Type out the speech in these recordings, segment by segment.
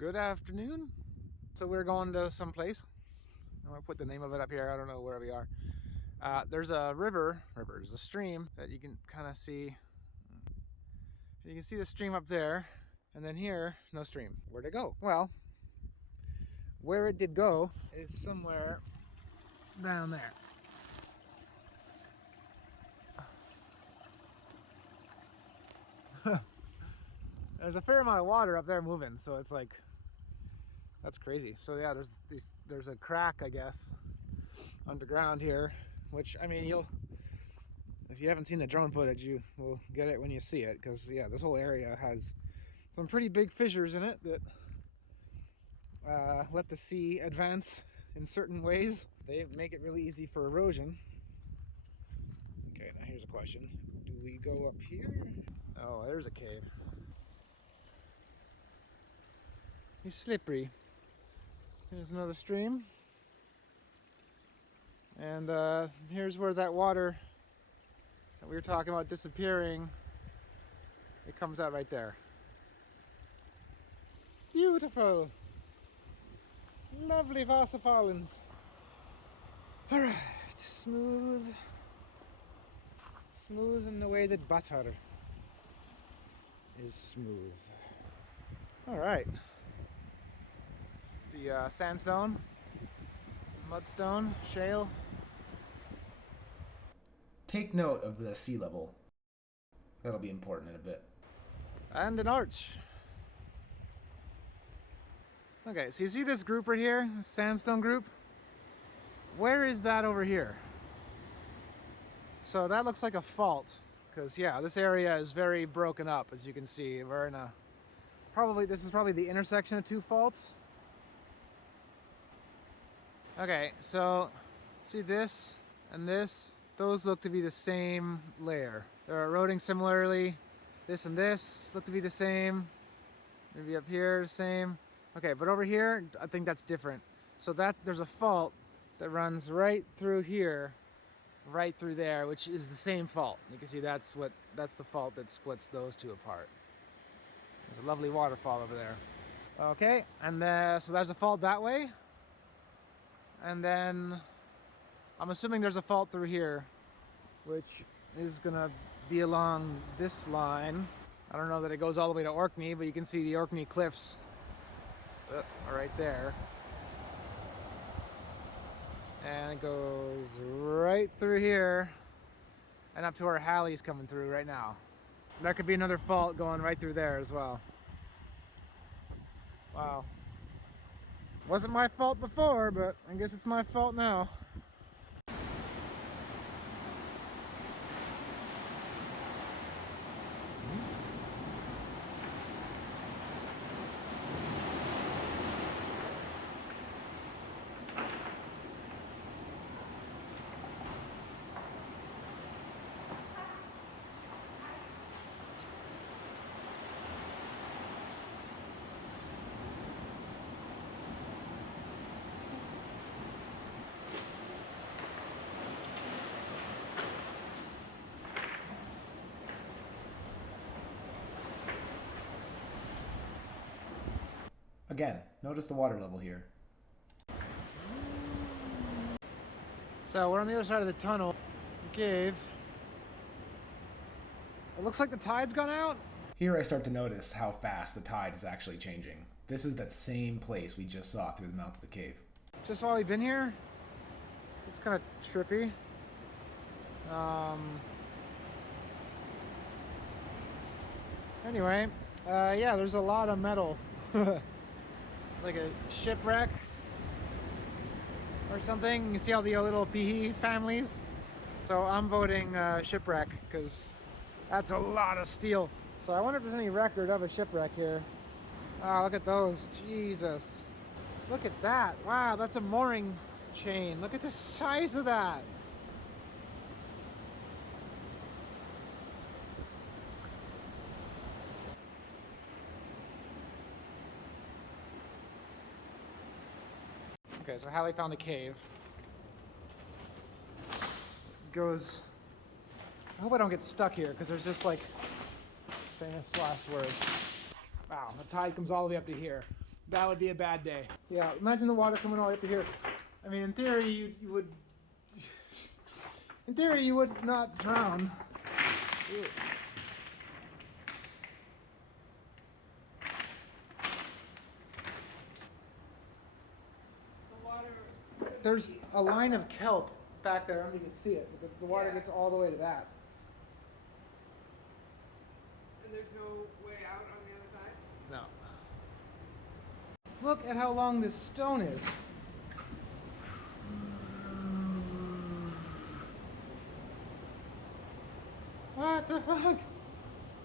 Good afternoon. So we're going to some place. I'm gonna put the name of it up here. I don't know where we are. There's a there's a stream that you can kind of see. You can see the stream up there, and then here, no stream. Where'd it go? Well, where it did go is somewhere down there. There's a fair amount of water up there moving, so it's like, that's crazy. So yeah, there's a crack, I guess, underground here, which, I mean, if you haven't seen the drone footage, you will get it when you see it, because yeah, this whole area has some pretty big fissures in it that let the sea advance in certain ways. They make it really easy for erosion. Okay, now here's a question. Do we go up here? Oh, there's a cave. It's slippery. Here's another stream. And here's where that water that we were talking about disappearing, it comes out right there. Beautiful. Lovely Wasserfallens. Alright, smooth. Smooth in the way that butter is smooth. Alright. The sandstone, mudstone, shale. Take note of the sea level. That'll be important in a bit. And an arch. Okay, so you see this group right here, this sandstone group? Where is that over here? So that looks like a fault, because yeah, this area is very broken up, as you can see. We're in a, this is probably the intersection of two faults. Okay, so see this and this? Those look to be the same layer. They're eroding similarly. This and this look to be the same. Maybe up here, the same. Okay, but over here, I think that's different. So there's a fault that runs right through here, right through there, which is the same fault. You can see that's the fault that splits those two apart. There's a lovely waterfall over there. Okay, and so there's a fault that way. And then I'm assuming there's a fault through here, which is gonna be along this line. I don't know that it goes all the way to Orkney, but you can see the Orkney cliffs right there. And it goes right through here and up to where Halley's coming through right now. That could be another fault going right through there as well. Wow. Wasn't my fault before, but I guess it's my fault now. Again, notice the water level here. So we're on the other side of the tunnel, the cave. It looks like the tide's gone out. Here I start to notice how fast the tide is actually changing. This is that same place we just saw through the mouth of the cave. Just while we've been here, it's kind of trippy. Anyway, yeah, there's a lot of metal. Like a shipwreck or something. You see all the little peehee families? So I'm voting shipwreck, because that's a lot of steel. So I wonder if there's any record of a shipwreck here. Oh, look at those. Jesus. Look at that. Wow, that's a mooring chain. Look at the size of that. Okay, so Halley found a cave. Goes, I hope I don't get stuck here, because there's just like famous last words. Wow, the tide comes all the way up to here. that would be a bad day. Yeah, imagine the water coming all the way up to here. I mean, in theory, you would... In theory, you would not drown. Ew. There's a line of kelp back there. I don't know if you can see it, but the water gets all the way to that. And there's no way out on the other side? No. Look at how long this stone is. What the fuck?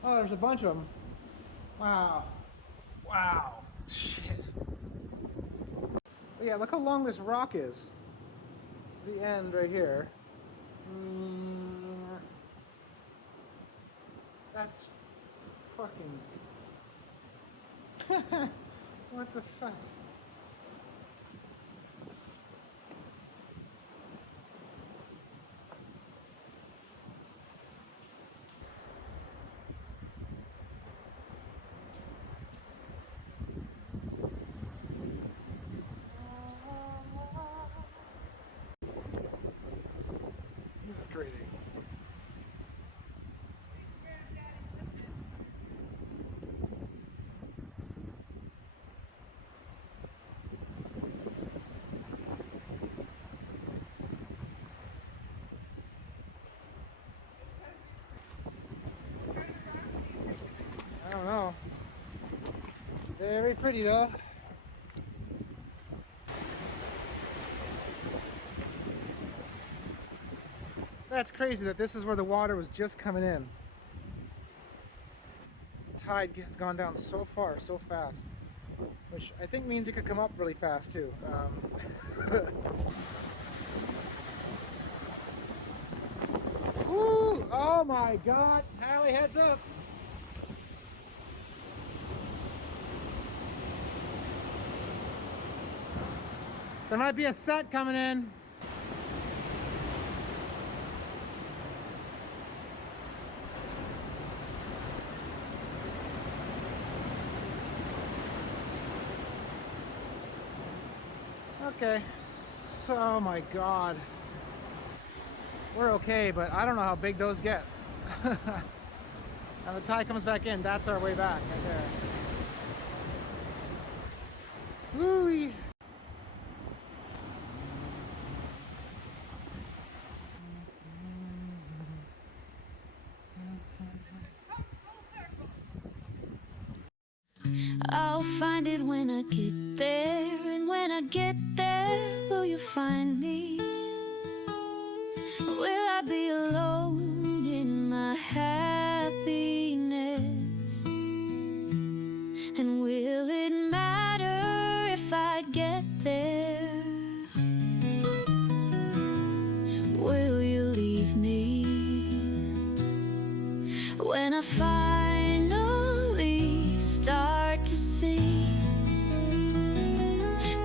Oh, there's a bunch of them. Wow. Wow. Shit. But yeah, look how long this rock is. It's the end right here. That's fucking... What the fuck? This is crazy. I don't know. Very pretty though. That's crazy that this is where the water was just coming in. The tide has gone down so far, so fast. Which I think means it could come up really fast too. Whew, oh my god! Hallie, heads up! There might be a set coming in. Okay, so, oh my god. We're okay, but I don't know how big those get. Now the tide comes back in, that's our way back right there. Woo-wee! I'll find it when I get there, and when I get there, will you find me? Will I be alone in my happiness? And will it matter if I get there? Will you leave me when I finally start to see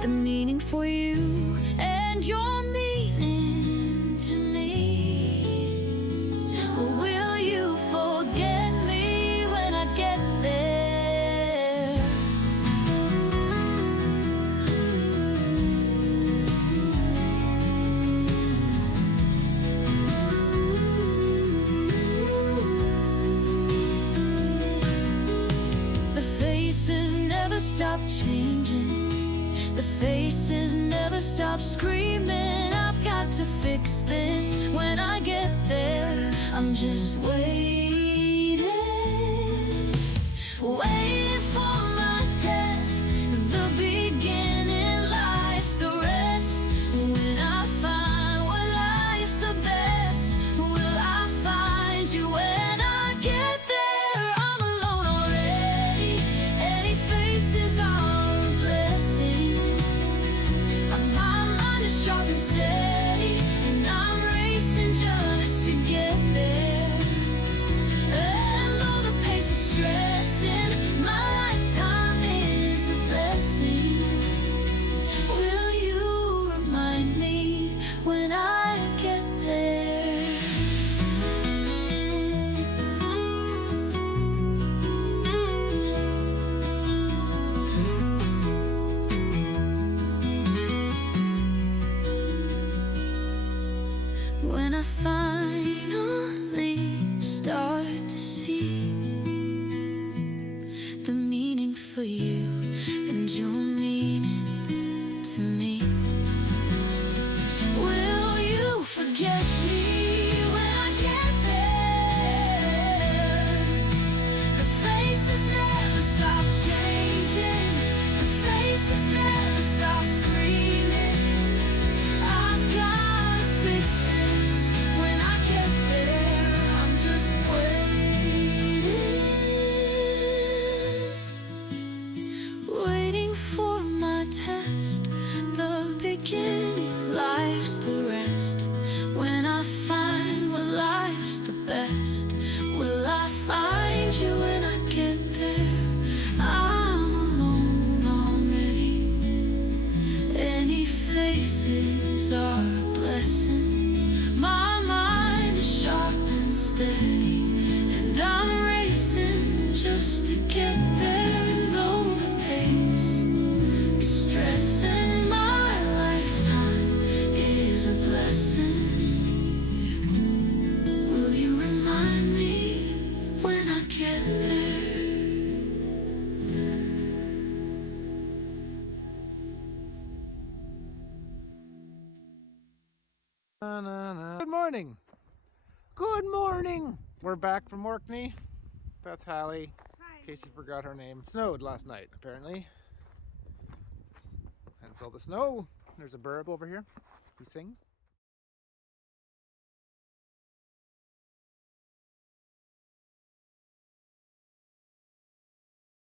the meaning for you and your meaning to me? Will you forget me when I get there? The faces never stop changing. The faces never stop screaming. I've got to fix this when I get there. I'm just waiting, waiting for my test. The beginning, life's the rest. When I find what life's the best, will I find you when I get there? I'm alone already. Any faces are a blessing. My mind is sharp and steady, and I'm racing just to get there. And though the pace is stressing, morning. Good morning. We're back from Orkney. That's Hallie, Hi. in case you forgot her name. It snowed last night, apparently. And so the snow, there's a burb over here. He sings.